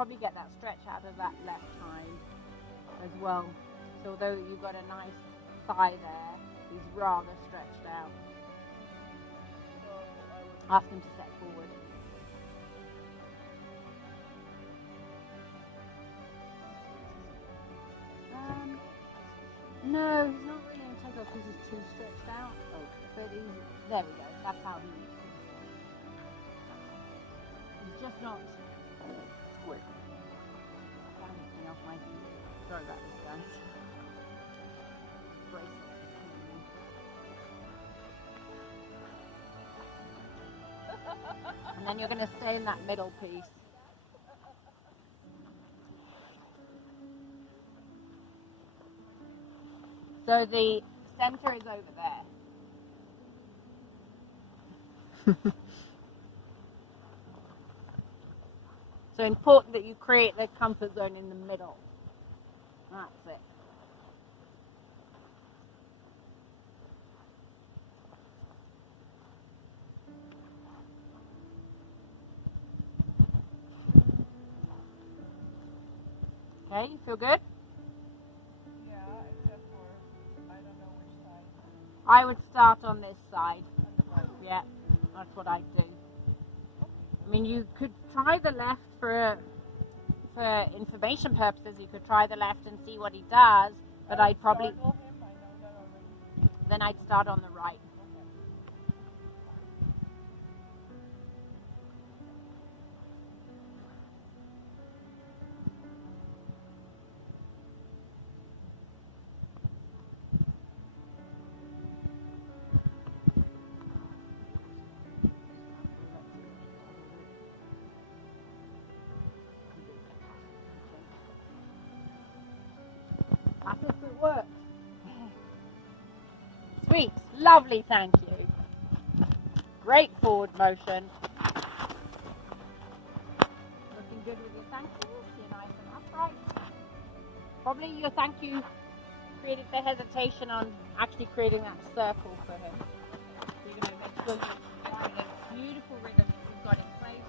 probably get that stretch out of that left hind as well. So although you've got a nice thigh there, he's rather stretched out. Ask him to step forward. No, he's not really in takeoff because he's too stretched out. Oh, but there we go. That's how he is. He's just not squirt. Down me off my feet. Sorry about this, guys. And then you're going to stay in that middle piece. So the center is over there. So important that you create the comfort zone in the middle. That's it. Okay, you feel good? Yeah, except for I don't know which side. I would start on this side. Yeah, that's what I'd do. I mean, you could try the left for information purposes. You could try the left and see what he does, but I'd probably then I'd start on the right. As if it worked. Sweet, lovely, thank you. Great forward motion. Looking good with your thank yous. You're nice and upright. Probably your thank you created the hesitation on actually creating that circle for him. So you're going to make sure you're finding a beautiful rhythm that you've got in place.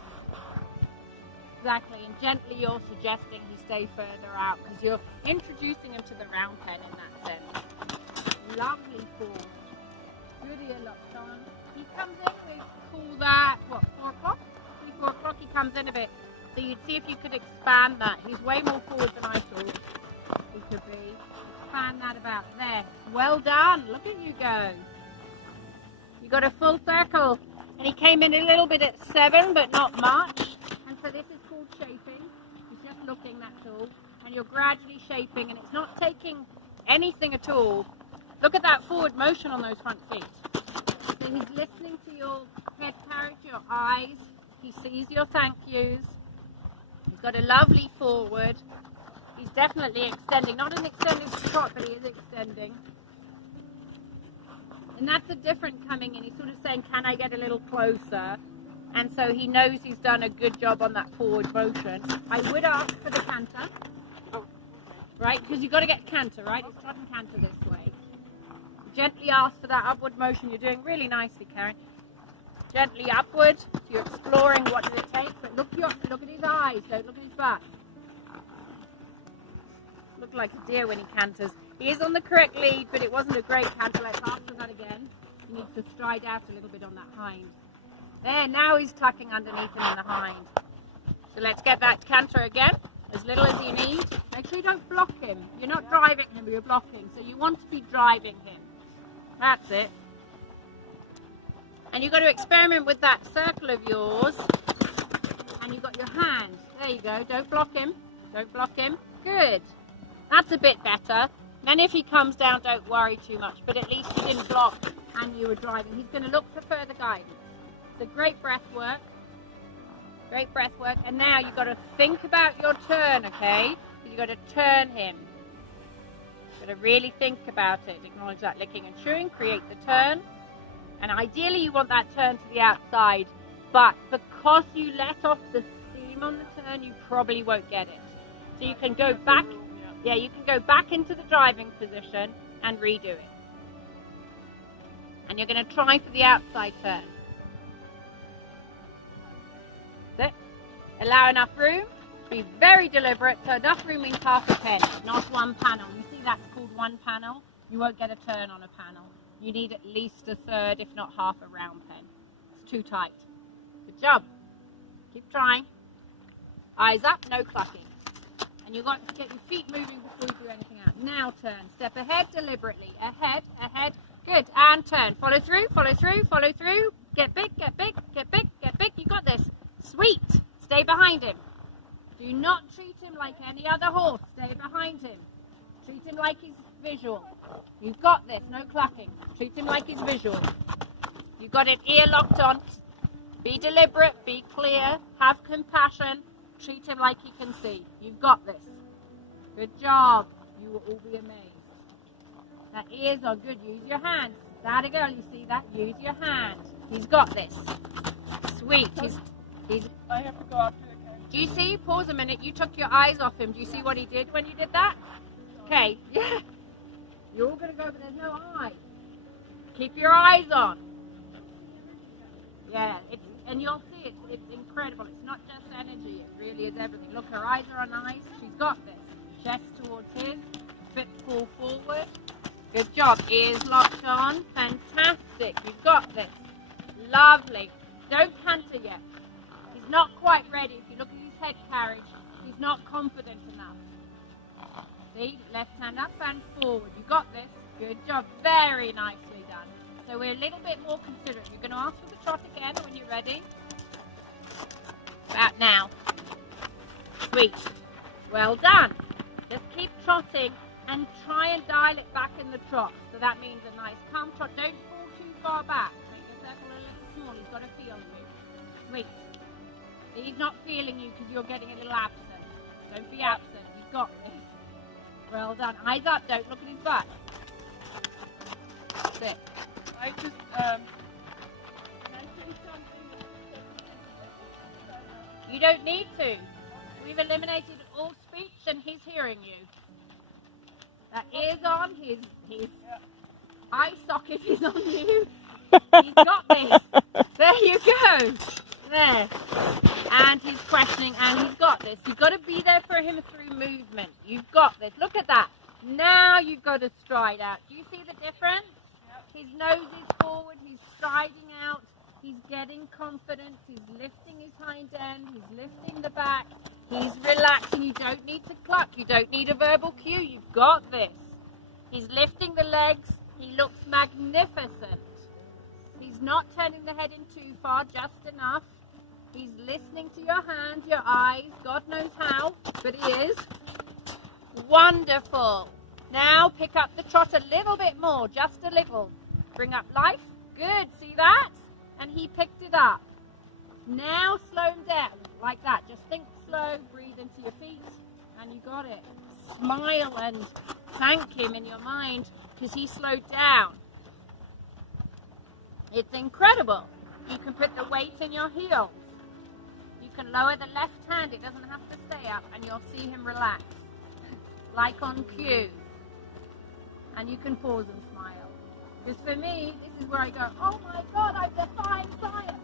Exactly, and gently you're suggesting he stay further out because you're introducing him to the round pen in that sense. Lovely forward. Goodie locked on. He comes in, we call that, what, 4 o'clock? 4 o'clock he comes in a bit. So you'd see if you could expand that. He's way more forward than I thought he could be. Expand that about there. Well done, look at you go. You got a full circle. And he came in a little bit at 7, but not much. And so this is called shaping. He's just looking, that's all. And you're gradually shaping, and it's not taking anything at all. Look at that forward motion on those front feet. So he's listening to your head carriage, your eyes. He sees your thank yous. He's got a lovely forward. He's definitely extending. Not an extending trot, but he is extending. And that's a different coming in. He's sort of saying, can I get a little closer? And so he knows he's done a good job on that forward motion. I would ask for the canter. Right? Because you've got to get canter, right? It's trot and canter this way. Gently ask for that upward motion. You're doing really nicely, Karen. Gently upward. So you're exploring what does it take. But look at his eyes. Don't look at his butt. Look like a deer when he canters. He is on the correct lead, but it wasn't a great canter. Let's ask for that again. He needs to stride out a little bit on that hind. There, now he's tucking underneath him in the hind. So let's get that canter again, as little as you need. Make sure you don't block him. You're not driving him, you're blocking. So you want to be driving him. That's it. And you've got to experiment with that circle of yours. And you've got your hand. There you go. Don't block him. Don't block him. Good. That's a bit better. Then if he comes down, don't worry too much. But at least you didn't block and you were driving. He's going to look for further guidance. So great breath work. Great breath work. And now you've got to think about your turn, okay? You've got to turn him. You've got to really think about it. Acknowledge that licking and chewing. Create the turn. And ideally you want that turn to the outside. But because you let off the steam on the turn, you probably won't get it. So you can go back. Yeah, you can go back into the driving position and redo it. And you're going to try for the outside turn. That's it. Allow enough room. Be very deliberate. So enough room means half a pen, not one panel. You see that's called one panel. You won't get a turn on a panel. You need at least a third, if not half a round pen. It's too tight. Good job. Keep trying. Eyes up, no clucking. And you've got to get your feet moving before you do anything else. Now turn. Step ahead deliberately. Ahead, ahead. Good. And turn. Follow through, follow through, follow through. Get big, get big, get big, get big. You got this. Sweet. Stay behind him. Do not treat him like any other horse. Stay behind him. Treat him like he's visual. You've got this. No clucking. Treat him like he's visual. You've got it ear locked on. Be deliberate. Be clear. Have compassion. Treat him like he can see. You've got this. Good job. You will all be amazed. That ears are good. Use your hands. That a girl. You see that? Use your hand. He's got this. Sweet. He's. I have to go after the car. Do you see? Pause a minute. You took your eyes off him. Do you see what he did when you did that? Okay. Yeah. You're all going to go, but there's no eye. Keep your eyes on. Yeah. And you'll see it's incredible. It's not just energy. It really is everything. Look, her eyes are on eyes. She's got this. Chest towards his. Foot pull forward. Good job. Ears locked on. Fantastic. You've got this. Lovely. Don't canter yet. He's not quite ready. If you look at his head carriage, he's not confident enough. See? Left hand up and forward. You got this. Good job. Very nicely done. So we're a little bit more considerate. You're going to ask for the trot again when you're ready. About now. Sweet. Well done. Just keep trotting and try and dial it back in the trot. So that means a nice calm trot. Don't fall too far back. Make the circle a little small. He's got to feel you. Sweet. He's not feeling you because you're getting a little absent. Don't be absent. You've got this. Well done. Eyes up. Don't look at his butt. Sit. I just, can I say something? You don't need to. We've eliminated all speech and he's hearing you. That ear's on. His eye socket is on you. He's got this. There you go. There. And he's questioning and he's got this. You've got to be there for him through movement. You've got this. Look at that. Now you've got to stride out. Do you see the difference? His nose is forward. He's striding out. He's getting confidence. He's lifting his hind end. He's lifting the back. He's relaxing. You don't need to cluck. You don't need a verbal cue. You've got this. He's lifting the legs. He looks magnificent. He's not turning the head in too far, just enough. He's listening to your hands, your eyes. God knows how, but he is. Wonderful. Now pick up the trot a little bit more, just a little. Bring up life. Good. See that? And he picked it up. Now slow him down like that. Just think slow, breathe into your feet, and you got it. Smile and thank him in your mind because he slowed down. It's incredible. You can put the weight in your heels. You can lower the left hand. It doesn't have to stay up, and you'll see him relax, like on cue. And you can pause and smile. Because for me, this is where I go, oh my God, I've defied science.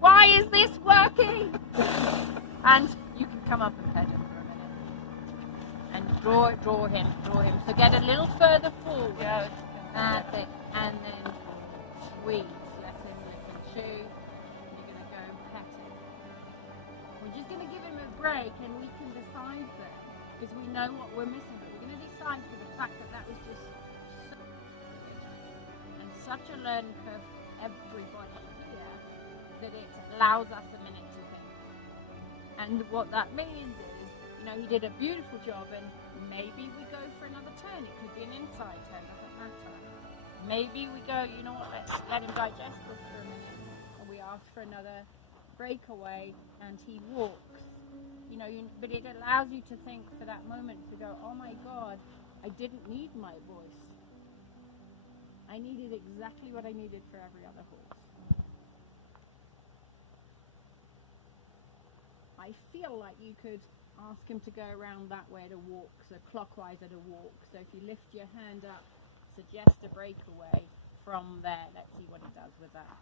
Why is this working? And you can come up and pet him for a minute. And draw him. So get a little further forward. Yeah. That's it. And then squeeze. Let him lick and chew. You're going to go pet him. We're just going to give him a break and we can decide then. Because we know what we're missing. But we're going to decide for the fact that was just so good. And such a learning curve for everybody here that it allows us a minute to think. And what that means is, he did a beautiful job and maybe we go for another turn. It could be an inside turn, doesn't matter. Maybe we go, you know what, let's let him digest this for a minute. And we ask for another breakaway and he walks. But it allows you to think for that moment to go, oh my God, I didn't need my voice. I needed exactly what I needed for every other horse. I feel like you could ask him to go around that way at a walk, so clockwise at a walk. So if you lift your hand up, suggest a breakaway from there. Let's see what he does with that.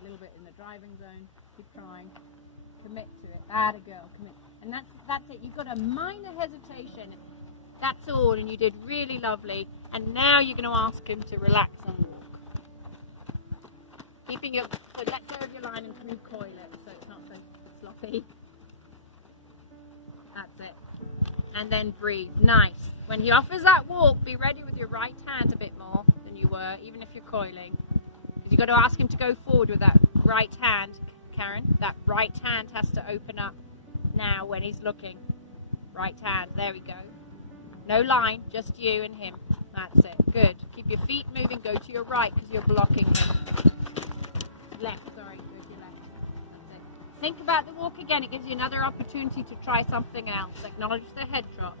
A little bit in in the driving zone. Keep trying. Commit to it. Atta girl, commit. And that's it. You've got a minor hesitation. That's all, and you did really lovely. And now you're going to ask him to relax and walk. Keeping your, so let go of your line and recoil it so it's not so sloppy. That's it. And then breathe. Nice. When he offers that walk, be ready with your right hand a bit more than you were, even if you're coiling. Because you've got to ask him to go forward with that right hand, Karen. That right hand has to open up now when he's looking. Right hand. There we go. No line, just you and him. That's it. Good. Keep your feet moving. Go to your right because you're blocking him. Left, sorry. Go to your left. That's it. Think about the walk again. It gives you another opportunity to try something else. Acknowledge the head drop.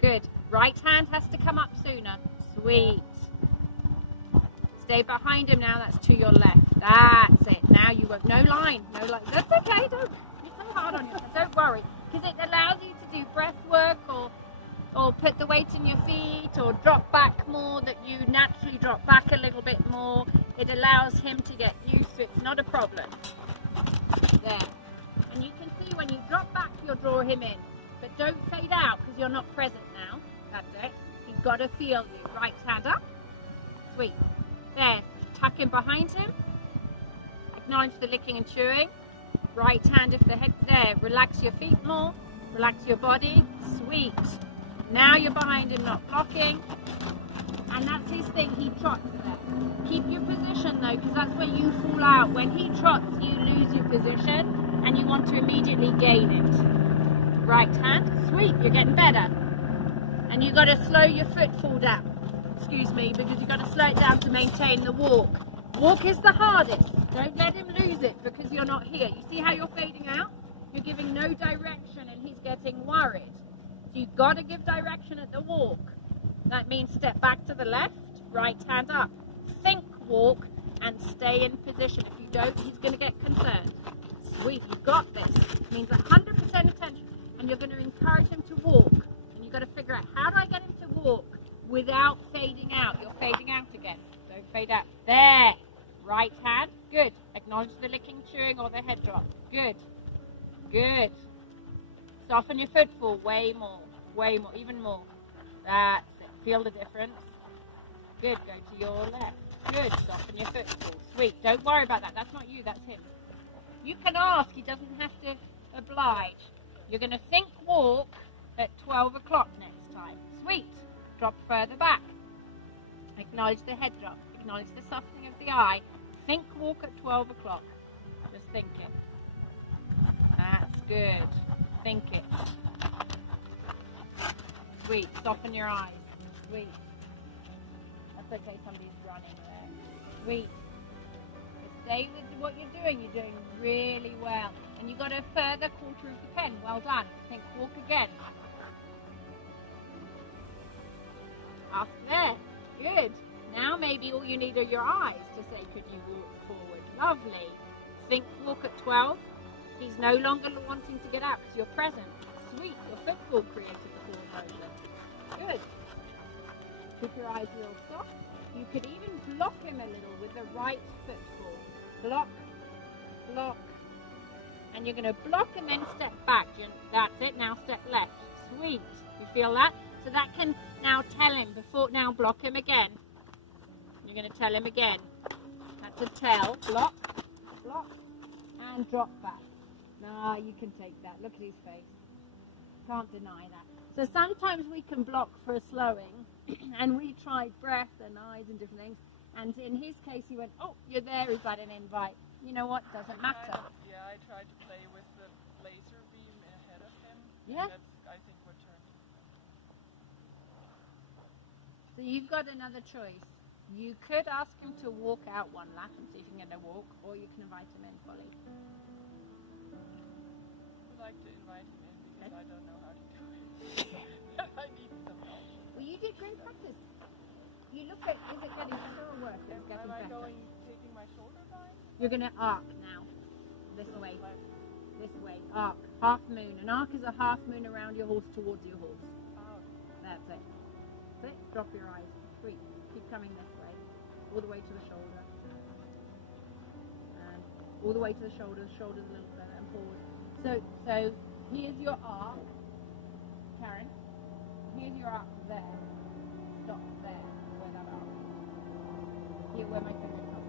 Good. Right hand has to come up sooner. Sweet. Stay behind him now. That's to your left. That's it. Now you won't. No line. No line. That's okay. Don't be so hard on yourself. Don't worry. Because it allows you to do breath work or put the weight in your feet or drop back more, that you naturally drop back a little bit more. It allows him to get used to it. It's not a problem. There. And you can see when you drop back, you'll draw him in. But don't fade out because you're not present now. That's it. You've got to feel you. Right hand up. Sweet. There. Tuck him behind him. Acknowledge the licking and chewing. Right hand if the head. There. Relax your feet more. Relax your body. Sweet. Now you're behind him, not blocking. And that's his thing. He trots there. Keep your position though, because that's where you fall out. When he trots, you lose your position and you want to immediately gain it. Right hand. Sweet. You're getting better. And you've got to slow your footfall down. Excuse me, because you've got to slow it down to maintain the walk. Walk is the hardest. Don't let him lose it because you're not here. You see how you're fading out? You're giving no direction and he's getting worried. So you've got to give direction at the walk. That means step back to the left, right hand up. Think walk and stay in position. If you don't, he's going to get concerned. Sweet, you've got this. It means 100% attention. And you're going to encourage him to walk. And you've got to figure out, how do I get him to walk without fading out? You're fading out again. Don't fade out. There. Right hand. Good. Acknowledge the licking, chewing, or the head drop. Good. Good. Soften your footfall way more, even more. That's it. Feel the difference. Good. Go to your left. Good. Soften your footfall. Sweet. Don't worry about that. That's not you. That's him. You can ask. He doesn't have to oblige. You're going to think walk at 12 o'clock next time. Sweet. Drop further back. Acknowledge the head drop. Acknowledge the softening of the eye. Think walk at 12 o'clock. Just think it. That's good. Think it. Sweet. Soften your eyes. Sweet. That's okay, somebody's running there. Sweet. Stay with what you're doing. You're doing really well. And you got a further quarter of the pen. Well done. Think walk again. Up there. Good. Now maybe all you need are your eyes to say, could you walk forward? Lovely. Think walk at 12. He's no longer wanting to get out because you're present. Sweet. Your footfall created the forward motion. Good. Keep your eyes real soft. You could even block him a little with the right footfall. Block, block. And you're going to block and then step back. That's it. Now step left. Sweet. You feel that? So that can now tell him before. Now block him again. You're going to tell him again. That's a tell. Block, block, and drop back. No, you can take that. Look at his face. Can't deny that. So sometimes we can block for a slowing, and we tried breath and eyes and different things. And in his case, he went, oh, you're there, is that an invite? You know what? Doesn't matter. I tried to play with the laser beam ahead of him. Yeah. That's, I think, what turned. So you've got another choice. You could ask him to walk out one lap and see if you can get a walk, or you can invite him in fully. I'd like to invite him in because I don't know how to do it. I need some help. Well, you did great practice. You look at, is it getting better or worse? It's getting Am I better. taking my shoulder line? You're going to arc now. This way. This way. Arc. Half moon. An arc is a half moon around your horse towards your horse. Oh. That's it. That's it. Drop your eyes. Sweet. Keep coming this way. All the way to the shoulder. And all the way to the shoulders a little bit, and pause. So here's your arc, Karen. Here's your arc there. Stop there, where that arc is. Here, where my finger comes.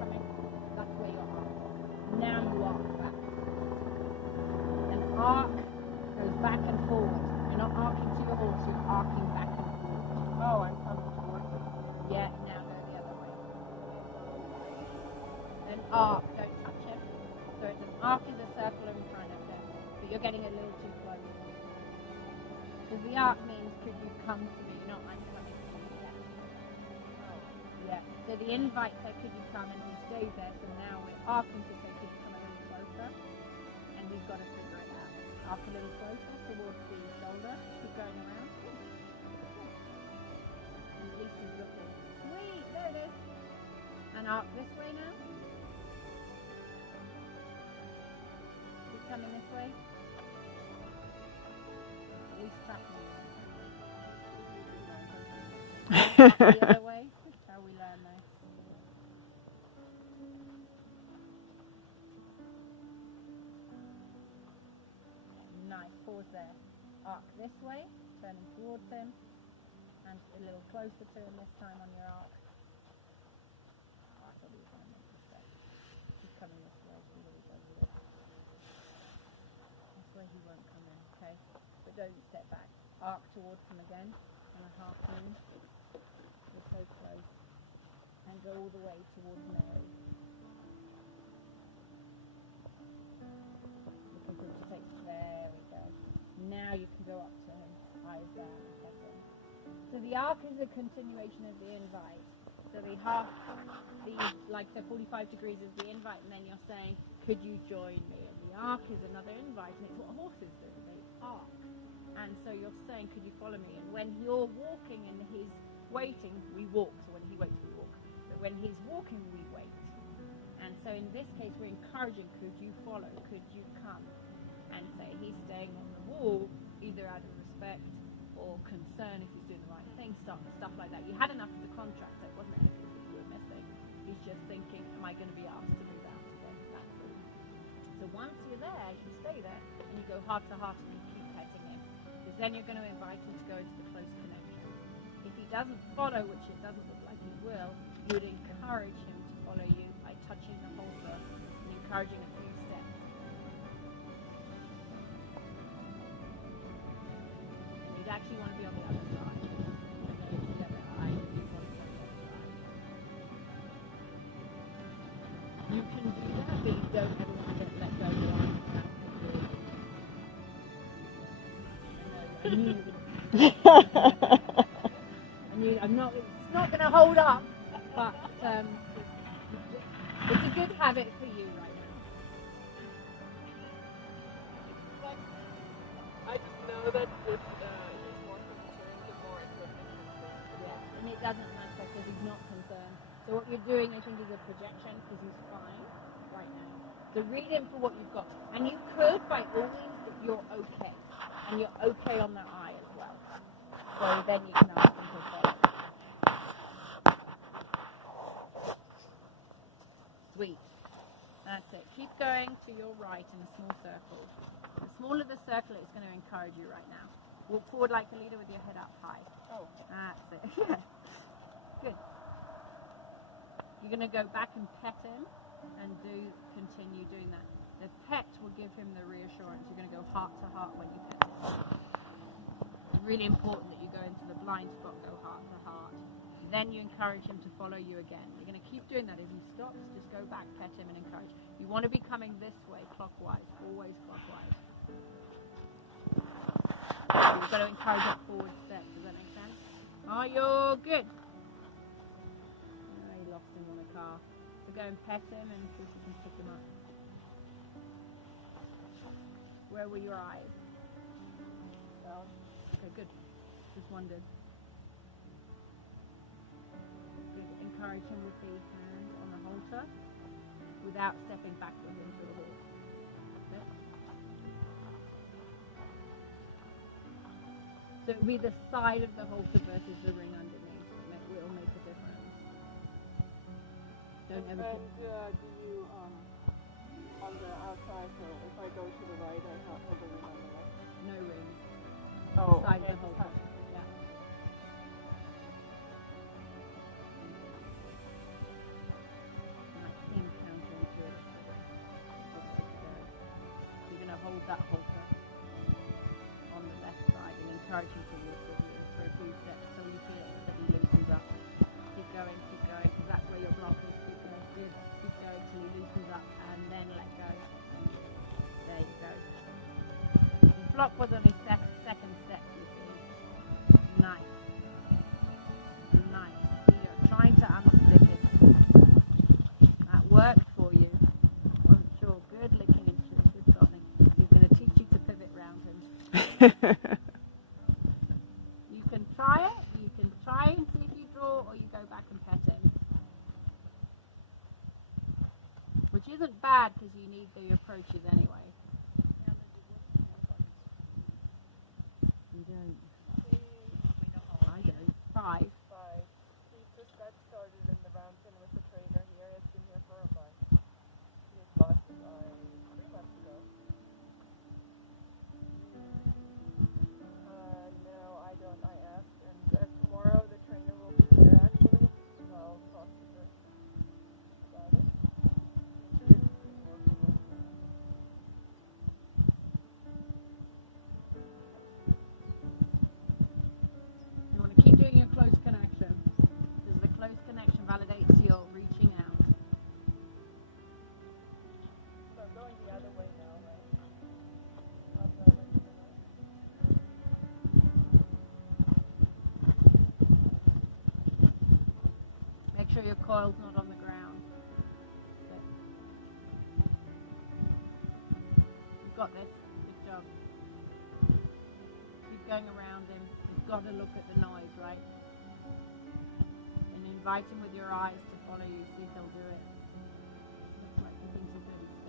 Coming. That's where your arc is. Now you arc back. An arc goes back and forward. You're not arcing to your horse, you're arcing back and forward. Oh, I'm coming towards it. Yeah, now go the other way. An arc, don't touch him. So it's an arc is a circle in front of him, but you're getting a little too close. Because the arc means, could you come to me, not I'm coming to you yet. Yeah, so the invite said, could you come, and he stayed there, so now we're arcing to say, could you come a little closer? And he's got to figure it out. Arc a little closer towards the shoulder, keep going around. And Lisa's looking. Sweet, there it is. And arc this way now. Keep coming this way. At least tracking you. The other way. That's how we learn this. Nice, pause there. Arc this way, turning towards him, and a little closer to him this time on your arc. Oh, I thought he was going to make a mistake. He's coming this way, see what he does with it. This way he won't come in, okay? But don't step back. Arc towards him again, and a half moon. You're so close. And go all the way towards Mary. Looking for him to take, there we go. Now you can go up to him, eyes down, and pet him. So the arc is a continuation of the invite. So the half, like the 45 degrees is the invite, and then you're saying, could you join me? And the arc is another invite, and it's what horses do, they arc. And so you're saying, could you follow me? And when you're walking and he's waiting, we walk. So when he waits, we walk. But when he's walking, we wait. And so in this case, we're encouraging, could you follow? Could you come? And say he's staying on the wall, either out of respect or concern if he's doing the right thing, stuff like that. You had enough of the contract, so it wasn't anything that you were missing. He's just thinking, am I going to be asked to do that today? That's all. So once you're there, you stay there, and you go heart to heart and you keep petting him. Because then you're going to invite him to go into the close connection. If he doesn't follow, which it doesn't look like he will, you would encourage him to follow you by touching the halter and encouraging a few steps. You'd actually want to be on the other side. The other eye, you want to be on the other side. You can do that, but you don't ever want to let go of the line. I knew you would. I'm not. It's not going to hold up, but it's a good habit for you right now. I just know that if he's more concerned, the more equipment he needs. Yeah, and it doesn't matter because he's not concerned. So what you're doing, I think, is a projection because he's fine right now. So read him for what you've got, and you could, by all means, if you're okay, and you're okay on that eye as well. So then you can ask him to follow. Sweet. That's it. Keep going to your right in a small circle. The smaller the circle, it's going to encourage you right now. Walk forward like a leader with your head up high. Oh. That's it. Yeah. Good. You're going to go back and pet him and continue doing that. The pet will give him the reassurance. You're going to go heart to heart when you pet him. It's really important that you go into the blind spot, go heart to heart. Then you encourage him to follow you again. You're going to keep doing that. If he stops, just go back, pet him, and encourage. You want to be coming this way, clockwise, always clockwise. You've got to encourage that forward step. Does that make sense? Oh, you're good. Oh, he lost him on a car. So go and pet him and see if you can pick him up. Where were your eyes? Well, okay, good. Just wondered. Encourage him with the hand on the halter without stepping backwards into the horse. Okay. So it will be the side of the halter versus the ring underneath. It will make a difference. So Don't ever And put do you, on the outside, so if I go to the right, I have hold the ring on the left? no rings. Oh, Side okay. the whole time. Yeah. Might seem counterintuitive, but it's the way to go. You're going to hold that halter on the left side and encourage him to walk with you for a few steps till you feel that he loosens up. Keep going, because that's where your block is. Keep going, good. Keep going till he loosens up and then let go. There you go. His block was on his second step, you see. Nice. Nice. You're trying to unstick it. That worked for you. I'm sure. Good licking and chew. Good something. He's going to teach you to pivot round him. You can try it. You can try and see if you draw, or you go back and pet him. Which isn't bad because you need the approaches anyway. You don't. I don't. 5. 5. He just got started in the mountain with the trainer here. It's been here for about 3 months ago. No, I don't. I asked, and tomorrow the trainer will be here actually. So I'll talk to her about it. She's been working with me. You want to keep doing your close connection, because the close connection validates your reaching out. So going the other way now, right? I'm going to the right. Make sure your coil's not on the ground. Good. You've got this. Good job. Keep going around him. You've got to look at the noise, right? And invite him with your eyes to follow you. See if he'll do it. Looks like he thinks he's good. He's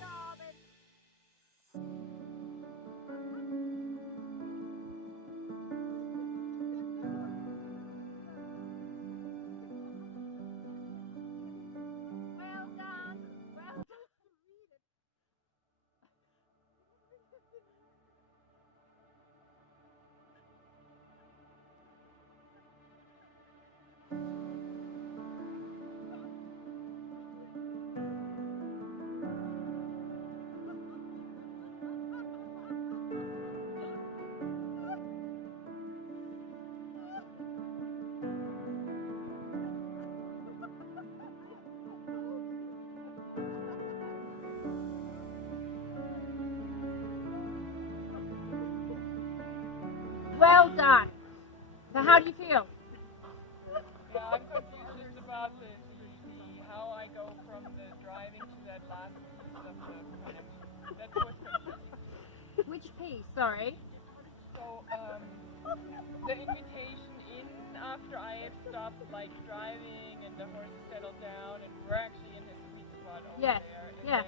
done. Well done. Well done. Well done. So how do you feel? Yeah, I'm confused just about the how I go from the driving to that last piece of the connection. That's what's confusing. Which piece? Sorry. So, the invitation in after I have stopped like driving and the horses settled down and we're actually in the sweet spot over Yes, there. And yeah.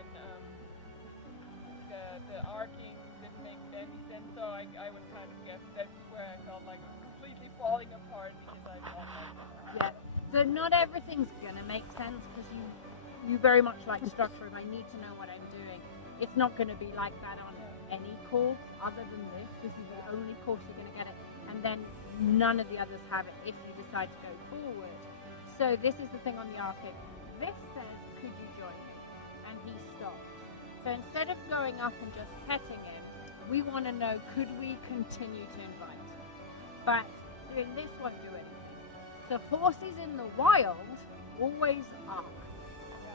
then the arcing didn't make any sense, so I was kind of guessing that's where I felt like it was completely falling apart because I thought like, Yeah. So not everything's gonna make sense because you very much like structure, and I need to know what I'm doing. It's not gonna be like that on any course other than this. This is the only course you're gonna get it, and then none of the others have it if you decide to go forward. So this is the thing on the arcing. This says, "Could you join me?" And he stopped. So instead of going up and just petting him, we want to know, could we continue to invite? But doing this won't do anything. So horses in the wild always arc.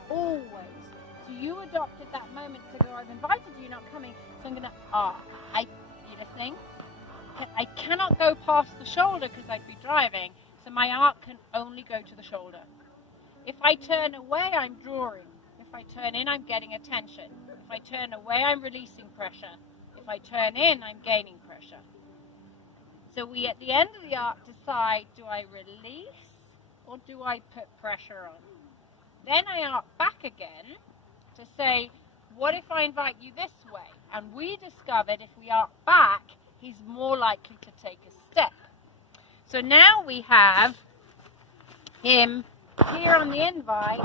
Always. So So you adopted that moment to go, I've invited you, you're not coming, so I'm going to, you listening? I cannot go past the shoulder because I'd be driving, so my arc can only go to the shoulder. If I turn away, I'm drawing. If I turn in, I'm getting attention. If I turn away, I'm releasing pressure. If I turn in, I'm gaining pressure. So we, at the end of the arc, decide, do I release or do I put pressure on? Then I arc back again to say, what if I invite you this way? And we discovered if we arc back, he's more likely to take a step. So now we have him here on the invite,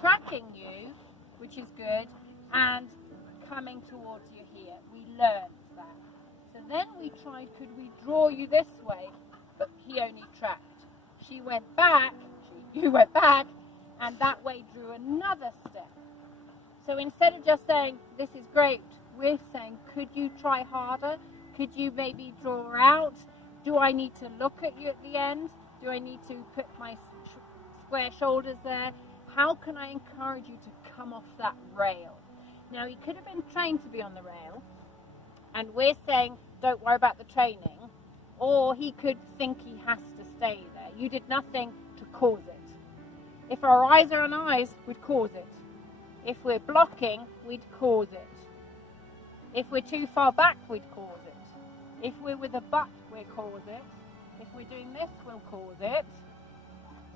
tracking you, which is good, and coming towards you here. We learned that. So then we tried, could we draw you this way? But he only tracked. She went back, you went back, and that way drew another step. So instead of just saying, this is great, we're saying, could you try harder? Could you maybe draw out? Do I need to look at you at the end? Do I need to put my square shoulders there? How can I encourage you to come off that rail? Now, he could have been trained to be on the rail, and we're saying, don't worry about the training, or he could think he has to stay there. You did nothing to cause it. If our eyes are on eyes, we'd cause it. If we're blocking, we'd cause it. If we're too far back, we'd cause it. If we're with a butt, we'll cause it. If we're doing this, we'll cause it.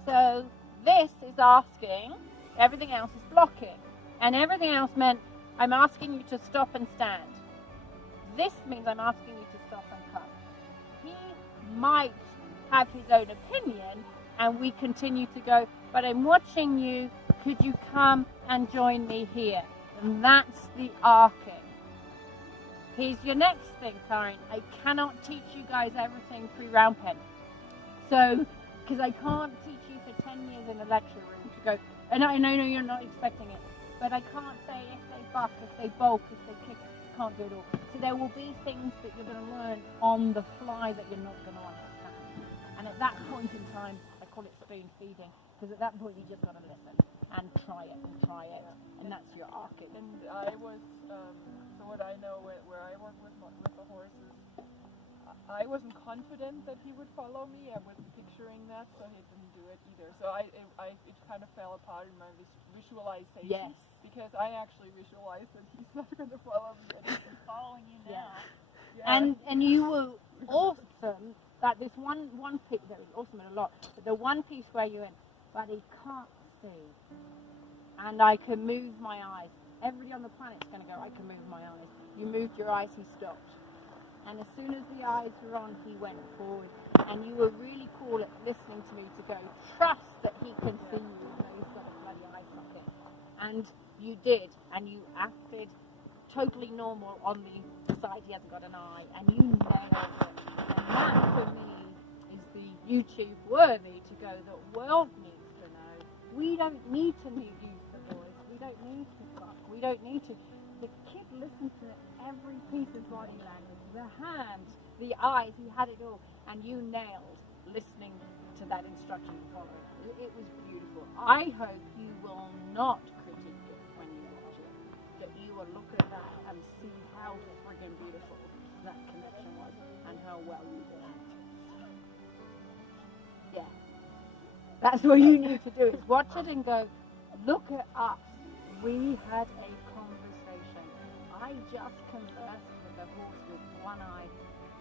So this is asking, everything else is blocking. And everything else meant, I'm asking you to stop and stand. This means I'm asking you to stop and come. He might have his own opinion, and we continue to go, but I'm watching you, could you come and join me here? And that's the arcing. Here's your next thing, Karen. I cannot teach you guys everything pre-round pen. So, because I can't teach you for 10 years in a lecture room to go, and I know you're not expecting it, but I can't say if they buck, if they bulk, if they kick, can't do it all. So there will be things that you're going to learn on the fly that you're not going to understand. And at that point in time, I call it spoon feeding, because at that point you just got to listen and try it, and that's your arcing. And I was, so what I know where I work with the horses, I wasn't confident that he would follow me. I wasn't picturing that, so he didn't do it either. So it kind of fell apart in my visualization. Yes. Because I actually visualized that he's not going to follow me, and he's following you now. Yeah. And you were awesome. That this one piece, that was awesome in a lot, but the one piece where you went, but he can't see. And I can move my eyes. Everybody on the planet's going to go, I can move my eyes. You moved your eyes, he stopped. And as soon as the eyes were on, he went forward. And you were really cool at listening to me to go, trust that he can see you, even though he's got a bloody eye socket. And you did, and you acted totally normal on the side he hasn't got an eye, and you nailed it. And that, for me, is the YouTube worthy to go, the world needs to know. We don't need to use the voice. We don't need to fuck. We don't need to. The kid listened to every piece of body language, the hand, the eyes, he had it all, and you nailed listening to that instruction and following it. It was beautiful. I hope you will not critique it when you watch it, that you will look at that and see how friggin' beautiful that connection was and how well you did it. Yeah. That's what you need to do, is watch it and go, look at us. We had a conversation. I just conversed with a horse with one eye,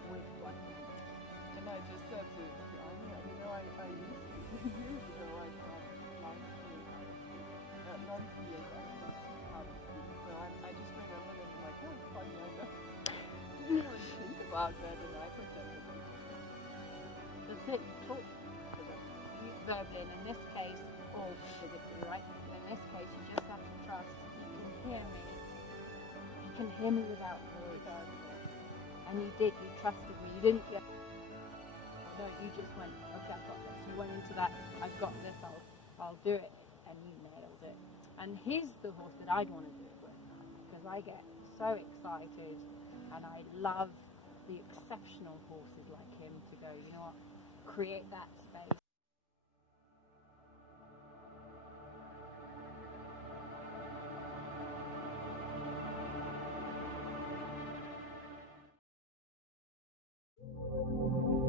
with one hand. And I just said to Anya, I used to, years ago, I taught non-skiing how to ski. So I just remember them like, oh, it's funny, I didn't really think about that, and I pretended to. That's it, talk to them. You verbally, and in this case, or physically, right? In this case, you just have to trust. You can hear me. You can hear me without voice. And you did, you trusted me. You didn't just, no, you just went, okay, I've got this. You went into that, I've got this, I'll do it. And you nailed it. And he's the horse that I'd want to do it with. Because I get so excited, and I love the exceptional horses like him to go, you know what, create that space. you.